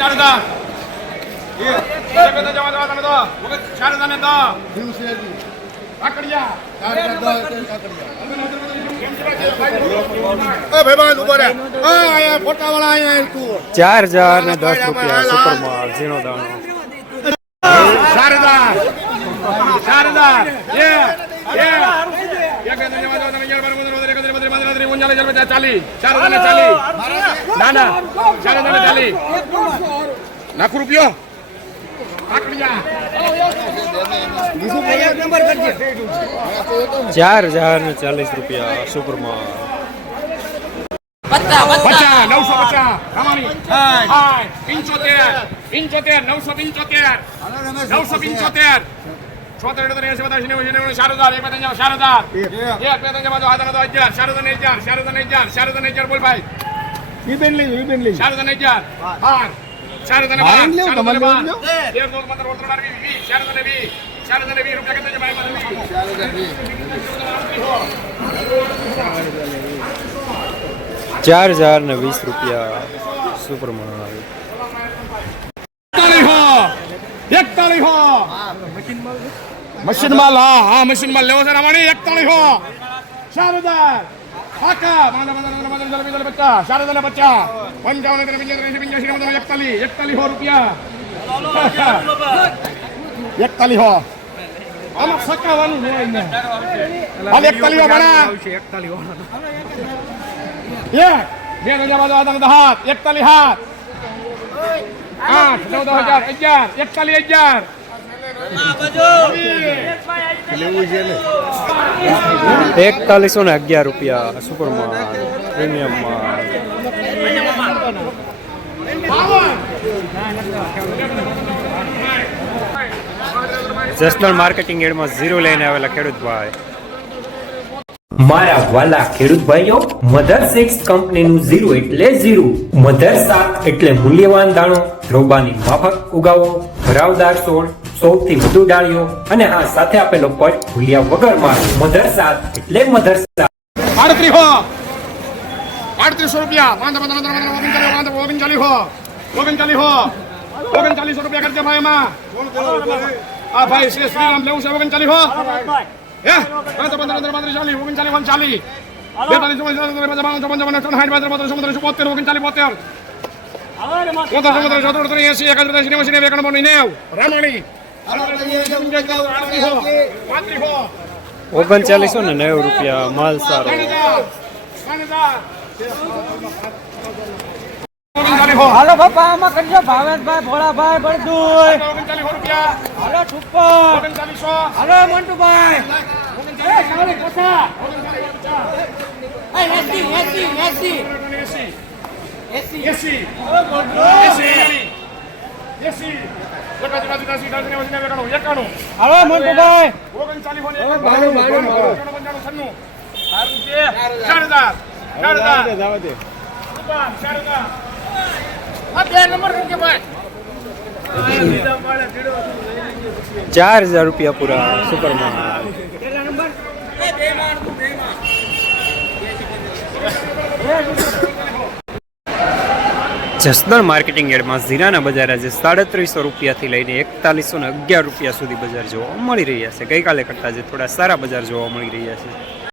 शारदा ये जगत जमा जमा तने तो शारदा ने तो आकड़िया ए भाई बांध ऊपर है आया फोटा वाला आया तू 4010 રૂપિયા સુપર માલ ઝીણો દાણો शारदा शारदा ये कहते जमा जमा तने यार बरमदर मदर कदर मदर मदर मुंजाले जल में 40 शारदा ने 40 ना ना शारदा ने 40 लाख रुपया आकड़िया 4040 રૂપિયા સુપર માલ 50 950 हमारी हाय 75 975 शारदा एक बताइए शारदा ये बताइए जमा जो हाथ ना तो 1000 शारदा ने 1000 बोल भाई ये बेनली शारदा ने 1000 हां शारदा ने 12 ये दो मतलब बोल रहा है शारदा ने 20 रुपया कितने जमा ચાર 4020 રૂપિયા સુપર માલ 41 हो मशीन माल हाँ मशीन माल लेवो सर हमारी 41 हो शारदा हाका मांदा जल बच्चा शारदा ने बच्चा 55 41 हो रुपया 41 हो हम सका वाली है इनमें हम 41 हो बना 41 हो ये जमा जो हाथ 41 हाथ 8 9 1000 41 4111 રૂપિયા સુપર માલ પ્રીમિયમ માલ જસદણ માર્કેટિંગ એડમાં 0 લઈને આવેલા ખેડૂત ભાઈ મારા વાલા ખેડૂત ભાઈઓ મધર 6 કંપનીનું 0 એટલે 0 મધર 7 એટલે મૂલ્યવાન દાણો રોબાની માફક ઉગાવો ભરાવદાર છોડ સૌથી વધુ ડાળીઓ અને હા સાથે આપેલો પટ ભૂલ્યા વગર માં મધર 7 એટલે મધર 7 38 हो 3800 रुपया मांदा 39 हो 39 रुपया करते भाई मां आ भाई श्री राम लेऊ से 39 हो ये 15 40 3990 રૂપિયા માલ સારો હાલો બાપા આમાં કરજો ભાવેશભાઈ ભોળાભાઈ બળદુઈ 39 રૂપિયા હાલો ઠુક્કર 3900 હાલો મંટુભાઈ એ કાલે કોઠા એ 80 હાલો મંટુભાઈ 4000 રૂપિયા પૂરા સુપર માલ જસદણ માર્કેટિંગ યાર્ડમાં જીરાના બજાર આજે 3700 રૂપિયાથી લઈને 4111 રૂપિયા સુધી બજાર જોવા મળી રહ્યા છે. ગઈકાલે કરતાં આજે થોડા સારા બજાર જોવા મળી રહ્યા છે.